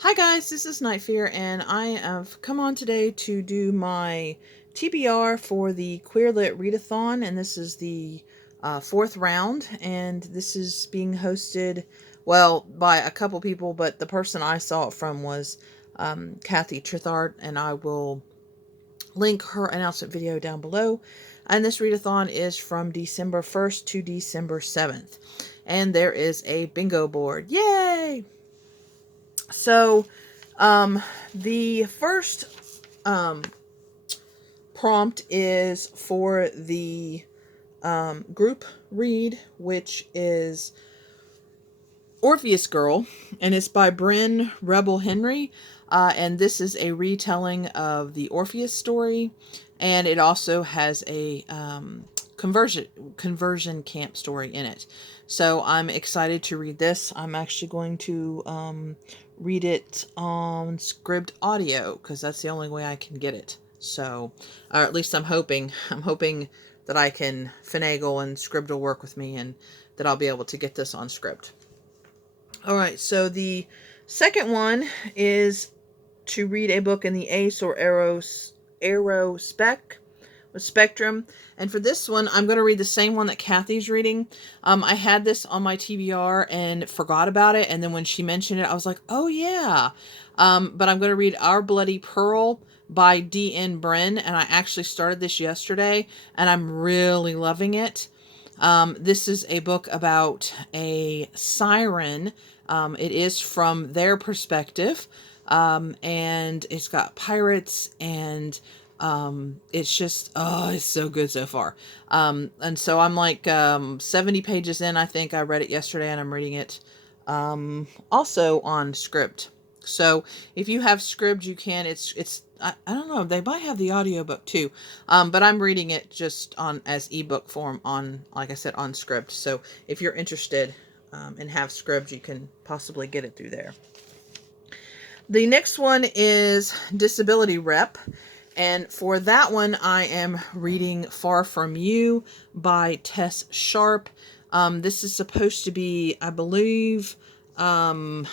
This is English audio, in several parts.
Hi guys, this is Nightfear, and I have come on today to do my TBR for the Queer Lit Readathon, and this is the fourth round, and this is being hosted, well, by a couple people, but the person I saw it from was Kathy Trithardt, and I will link her announcement video down below. And this readathon is from December 1st to December 7th, and there is a bingo board. Yay! So, the first prompt is for the group read, which is Orpheus Girl, and it's by Brynne Rebele-Henry, and this is a retelling of the Orpheus story, and it also has a conversion camp story in it. So I'm excited to read this. I'm actually going to read it on Scribd audio because that's the only way I can get it. So, or at least I'm hoping that I can finagle and Scribd will work with me and that I'll be able to get this on Scribd. All right, so the second one is to read a book in the Ace or Aro Spec with Spectrum. And for this one, I'm going to read the same one that Kathy's reading. I had this on my TBR and forgot about it. And then when she mentioned it, I was like, oh yeah. But I'm going to read Our Bloody Pearl by D.N. Brynne. And I actually started this yesterday and I'm really loving it. This is a book about a siren. It is from their perspective. And it's got pirates and it's just, oh, it's so good so far. And so I'm like 70 pages in. I think I read it yesterday and I'm reading it also on Scribd. So if you have Scribd, you can. I don't know. They might have the audiobook too. But I'm reading it just on as ebook form on, like I said, on Scribd. So if you're interested and have Scribd, you can possibly get it through there. The next one is Disability Rep. And for that one, I am reading Far From You by Tess Sharp. This is supposed to be, I believe, an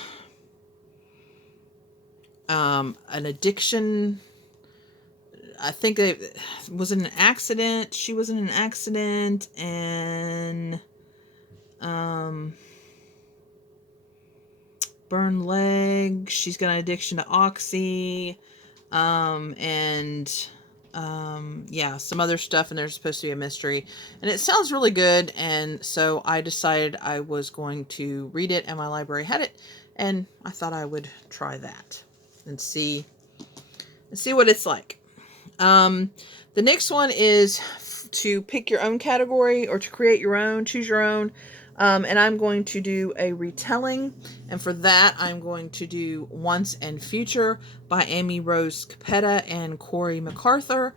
addiction. I think it was an accident. She was in an accident and burned leg. She's got an addiction to Oxy. Yeah, some other stuff, and there's supposed to be a mystery, and it sounds really good, and so I decided I was going to read it, and my library had it, and I thought I would try that and see what it's like. The next one is to pick your own category or to create your own, choose your own. And I'm going to do a retelling. And for that, I'm going to do Once and Future by Amy Rose Capetta and Corey MacArthur.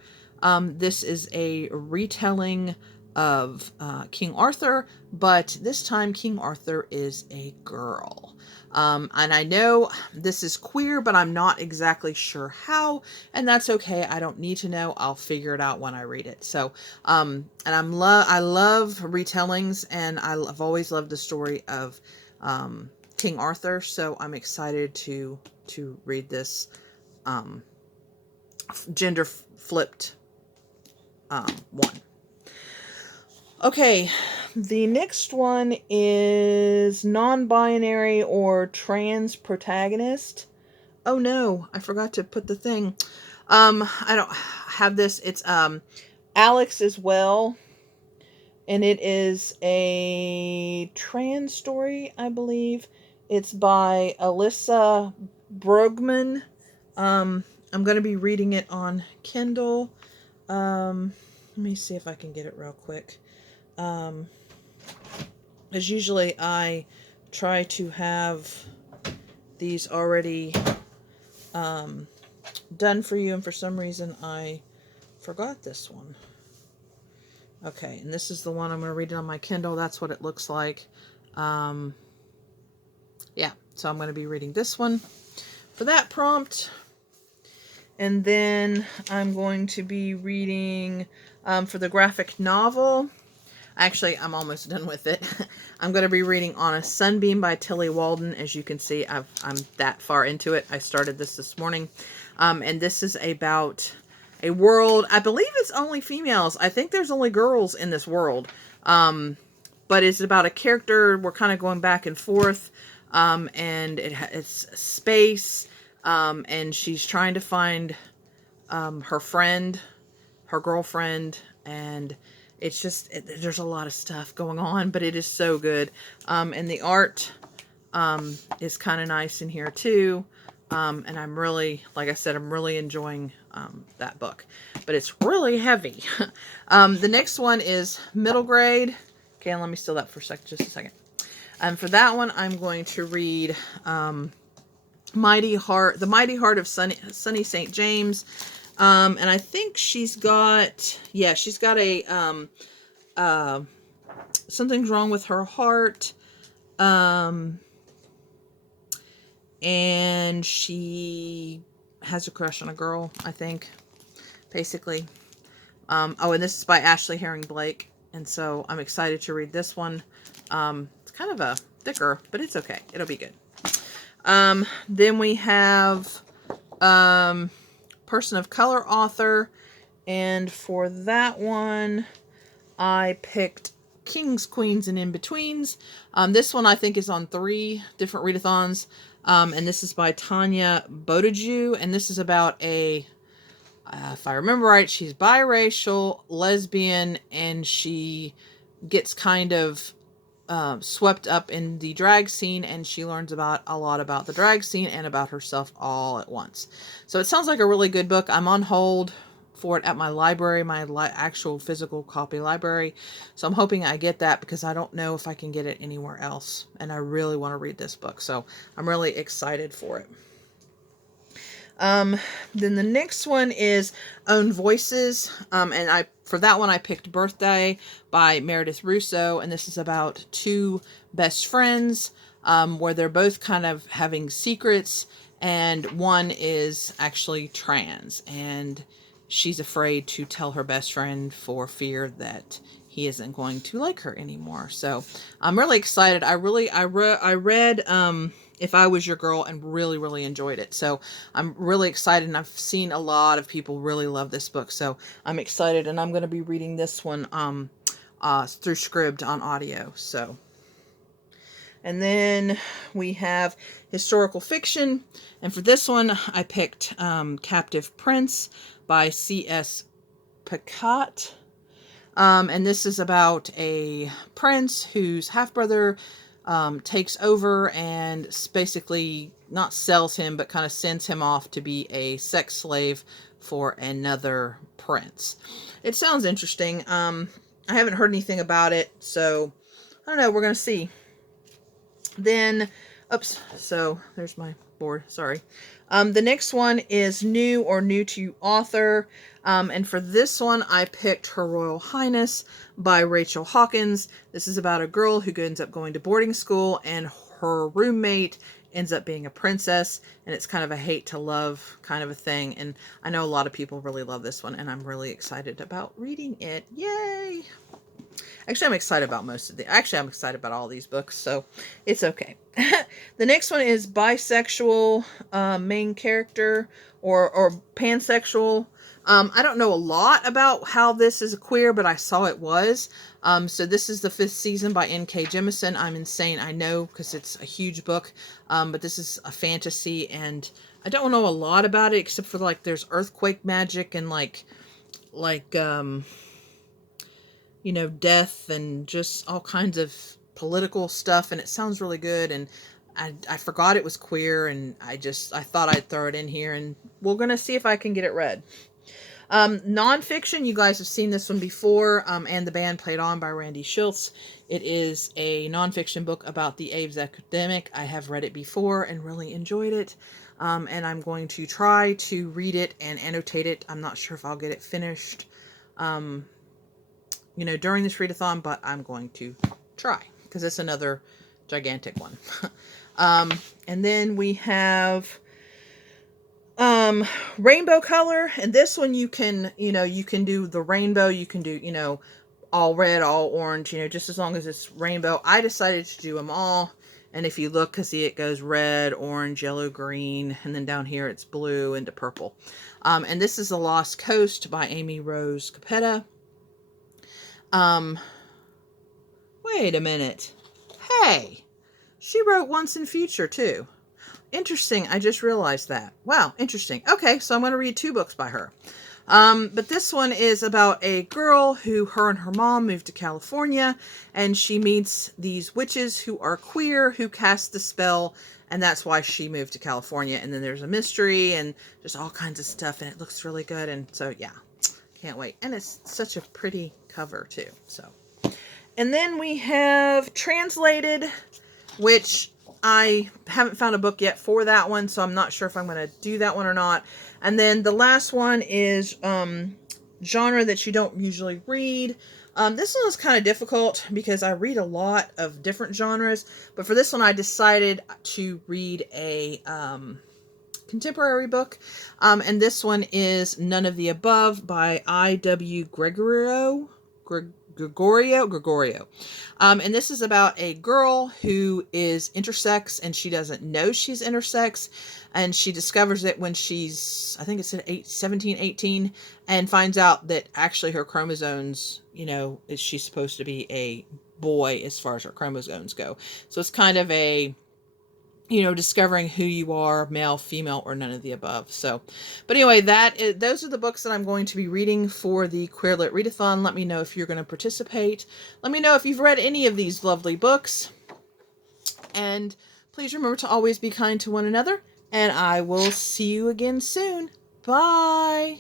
This is a retelling of King Arthur, but this time King Arthur is a girl. And I know this is queer, but I'm not exactly sure how, and that's okay. I don't need to know. I'll figure it out when I read it. So, and I love retellings, and I've always loved the story of King Arthur. So I'm excited to read this gender flipped one. Okay, the next one is Nonbinary or Trans Protagonist. Oh no, I forgot to put the thing. I don't have this. It's Alex as well, and it is a trans story, I believe. It's by Alyssa Brugman. I'm going to be reading it on Kindle. Let me see if I can get it real quick. As usually I try to have these already done for you, and for some reason I forgot this one. Okay, and this is the one I'm going to read it on my Kindle. That's what it looks like. Yeah, so I'm going to be reading this one for that prompt. And then I'm going to be reading for the graphic novel. Actually, I'm almost done with it. I'm going to be reading On a Sunbeam by Tilly Walden. As you can see, I'm that far into it. I started this morning. And this is about a world, I believe it's only females. I think there's only girls in this world. But it's about a character. We're kind of going back and forth. And it's space. And she's trying to find her friend, her girlfriend, and it's just, there's a lot of stuff going on, but it is so good. And the art is kind of nice in here too. And I'm really, like I said, I'm really enjoying that book, but it's really heavy. The next one is middle grade. Okay, let me steal that for just a second. For that one, I'm going to read The Mighty Heart of Sunny St. James. And I think she's got a, something's wrong with her heart. And she has a crush on a girl, I think, basically. Oh, and this is by Ashley Herring Blake. And so I'm excited to read this one. It's kind of a thicker, but it's okay. It'll be good. Then we have, Person of Color author, and for that one I picked Kings, Queens, and Inbetweens. This one I think is on 3 different readathons, and this is by Tanya Bodaju, and this is about a, if I remember right, she's biracial, lesbian, and she gets kind of swept up in the drag scene, and she learns a lot about the drag scene and about herself all at once. So it sounds like a really good book. I'm on hold for it at my library, my actual physical copy library. So I'm hoping I get that because I don't know if I can get it anywhere else. And I really want to read this book. So I'm really excited for it. Then the next one is Own Voices. And for that one, I picked Birthday by Meredith Russo. And this is about 2 best friends, where they're both kind of having secrets. And one is actually trans. And she's afraid to tell her best friend for fear that he isn't going to like her anymore. So I'm really excited. I read If I Was Your Girl and really enjoyed it. So I'm really excited, and I've seen a lot of people really love this book. So I'm excited, and I'm going to be reading this one through Scribd on audio. So, and then we have historical fiction, and for this one I picked Captive Prince by C.S. Picot. And this is about a prince whose half-brother takes over and basically not sells him, but kind of sends him off to be a sex slave for another prince. It sounds interesting. I haven't heard anything about it, so I don't know. We're going to see. Then, oops, so there's my board. Sorry. The next one is New or New to Author. And for this one, I picked Her Royal Highness by Rachel Hawkins. This is about a girl who ends up going to boarding school, and her roommate ends up being a princess, and it's kind of a hate to love kind of a thing. And I know a lot of people really love this one, and I'm really excited about reading it. Yay! Actually, I'm excited about I'm excited about all these books, so it's okay. The next one is Bisexual main character or pansexual. I don't know a lot about how this is queer, but I saw it was. So this is the 5th season by N.K. Jemisin. I'm insane, I know, because it's a huge book. But this is a fantasy, and I don't know a lot about it, except for, like, there's earthquake magic and, you know, death and just all kinds of political stuff, and it sounds really good, and I forgot it was queer, and I thought I'd throw it in here, and we're going to see if I can get it read. Nonfiction, you guys have seen this one before, and the Band Played On by Randy Schultz. It is a nonfiction book about the AIDS epidemic. I have read it before and really enjoyed it, and I'm going to try to read it and annotate it. I'm not sure if I'll get it finished, you know, during this readathon, but I'm going to try, because it's another gigantic one. And then we have Rainbow Color, and this one you can do the rainbow, you can do, you know, all red, all orange, you know, just as long as it's rainbow. I decided to do them all. And if you look, see, it goes red, orange, yellow, green, and then down here it's blue into purple. And this is The Lost Coast by Amy Rose Capetta. Wait a minute. Hey, she wrote Once and Future too. Interesting. I just realized that. Wow, interesting. Okay, so I'm going to read 2 books by her. But this one is about a girl who, her and her mom moved to California, and she meets these witches who are queer, who cast the spell, and that's why she moved to California. And then there's a mystery and just all kinds of stuff, and it looks really good. And so, yeah, can't wait. And it's such a pretty cover too. So, and then we have Translated, which I haven't found a book yet for that one, so I'm not sure if I'm going to do that one or not. And then the last one is genre that you don't usually read. This one is kind of difficult because I read a lot of different genres, but for this one I decided to read a contemporary book, and this one is None of the Above by I.W. Gregorio. And this is about a girl who is intersex, and she doesn't know she's intersex, and she discovers it when she's, I think it's 17, 18, and finds out that actually her chromosomes, you know, she's supposed to be a boy as far as her chromosomes go. So it's kind of a, you know, discovering who you are, male, female, or none of the above. So, but anyway, those are the books that I'm going to be reading for the Queer Lit Readathon. Let me know if you're going to participate. Let me know if you've read any of these lovely books. And please remember to always be kind to one another. And I will see you again soon. Bye.